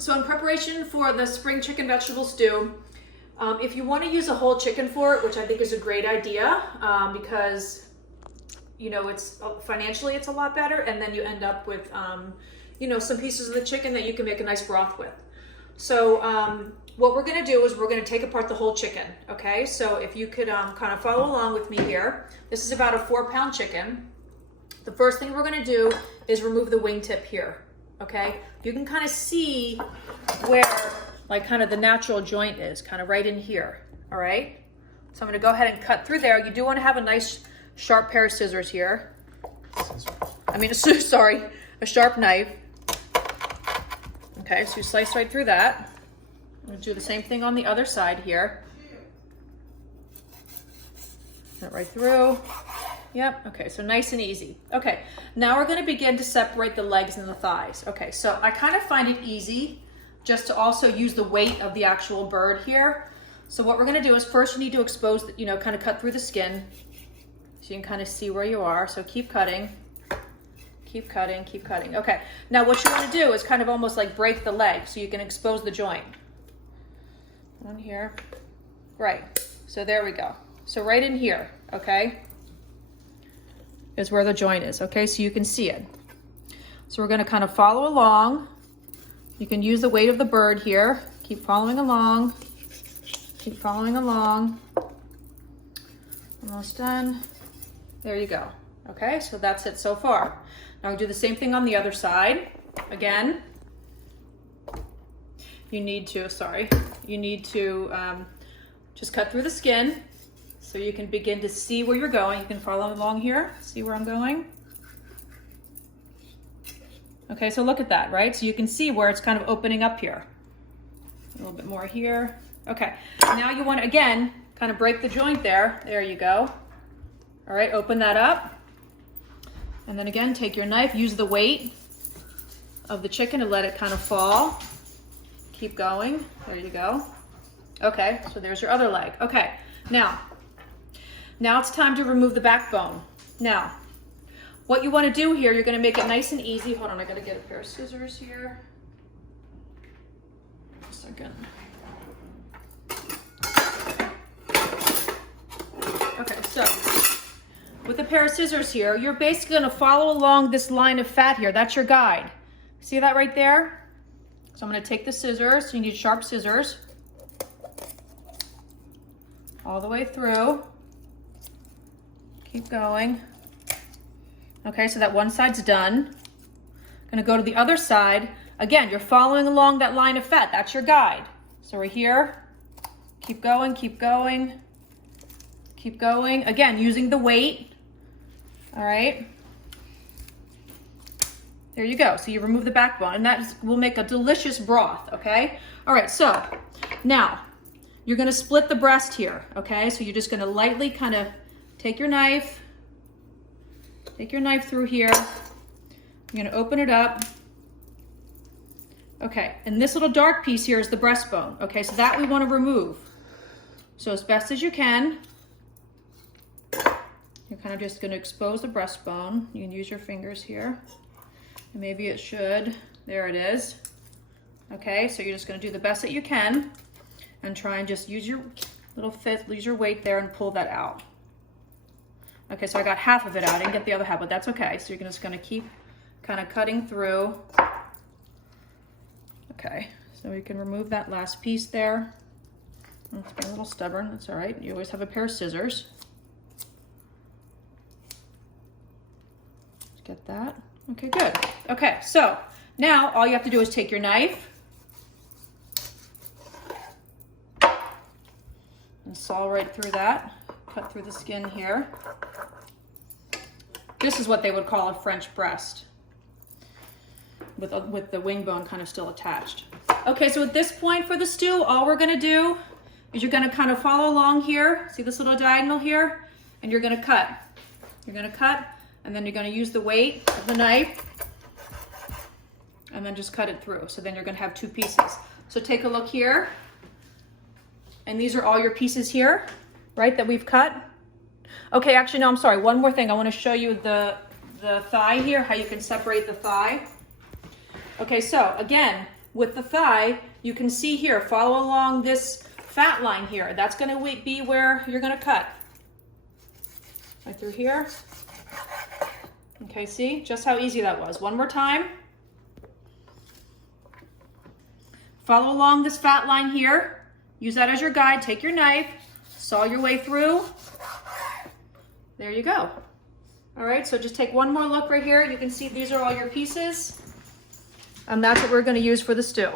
So in preparation for the spring chicken vegetable stew, if you want to use a whole chicken for it, which I think is a great idea, because you know it's financially it's a lot better, and then you end up with you know, some pieces of the chicken that you can make a nice broth with. So what we're going to do is we're going to take apart the whole chicken. Okay, so if you could kind of follow along with me here. This is about a 4-pound chicken. The first thing we're going to do is remove the wingtip here. Okay, you can kind of see where like kind of the natural joint is, kind of right in here. All right, so I'm going to go ahead and cut through there. You do want to have a nice sharp pair of scissors here. I mean, sorry, a sharp knife. Okay, so you slice right through that. I'm going to do the same thing on the other side here. That right through. Yep, okay, so nice and easy. Okay, now we're gonna begin to separate the legs and the thighs. Okay, so I kind of find it easy just to also use the weight of the actual bird here. So what we're gonna do is first you need to expose, you know, kind of cut through the skin so you can kind of see where you are. So keep cutting, keep cutting, keep cutting. Okay, now what you wanna do is kind of almost like break the leg so you can expose the joint. One here, right, so there we go. So right in here, okay? Is where the joint is, okay? So you can see it. So we're gonna kind of follow along. You can use the weight of the bird here. Keep following along. Keep following along. Almost done. There you go. Okay, so that's it so far. Now we'll do the same thing on the other side. Again, you need to just cut through the skin. So you can begin to see where you're going. You can follow along here, see where I'm going. Okay, so look at that, right? So you can see where it's kind of opening up here. A little bit more here. Okay, now you want to, again, kind of break the joint there. There you go. All right, open that up. And then again, take your knife, use the weight of the chicken to let it kind of fall. Keep going, there you go. Okay, so there's your other leg. Okay, now it's time to remove the backbone. Now, what you want to do here, you're going to make it nice and easy. Hold on, I got to get a pair of scissors here. Just a second. Okay, so with a pair of scissors here, you're basically going to follow along this line of fat here. That's your guide. See that right there? So I'm going to take the scissors. You need sharp scissors. All the way through. Keep going. Okay, so that one side's done. Gonna go to the other side. Again, you're following along that line of fat. That's your guide. So we're here. Keep going, keep going. Keep going. Again, using the weight. All right. There you go. So you remove the backbone, and that will make a delicious broth, okay? All right, so now you're gonna split the breast here, okay? So you're just gonna lightly kind of take your knife through here. You're gonna open it up. Okay, and this little dark piece here is the breastbone. Okay, so that we wanna remove. So as best as you can, you're kind of just gonna expose the breastbone. You can use your fingers here. And maybe it should, there it is. Okay, so you're just gonna do the best that you can and try and just use your little fist, use your weight there and pull that out. Okay, so I got half of it out. I didn't get the other half, but that's okay. So you're just gonna keep kind of cutting through. Okay, so we can remove that last piece there. It's being a little stubborn, that's all right. You always have a pair of scissors. Let's get that. Okay, good. Okay, so now all you have to do is take your knife and saw right through that. Cut through the skin here. This is what they would call a French breast, with the wing bone kind of still attached. Okay, so at this point for the stew, all we're gonna do is you're gonna kind of follow along here. See this little diagonal here? And you're gonna cut. You're gonna cut, and then you're gonna use the weight of the knife, and then just cut it through. So then you're gonna have two pieces. So take a look here. And these are all your pieces here, right, that we've cut. Okay, actually, no, I'm sorry. One more thing. I want to show you the thigh here, how you can separate the thigh. Okay, so again, with the thigh, you can see here, follow along this fat line here. That's going to be where you're going to cut. Right through here. Okay, see just how easy that was. One more time. Follow along this fat line here. Use that as your guide. Take your knife, saw your way through. There you go. All right, so just take one more look right here. You can see these are all your pieces. And that's what we're going to use for the stew.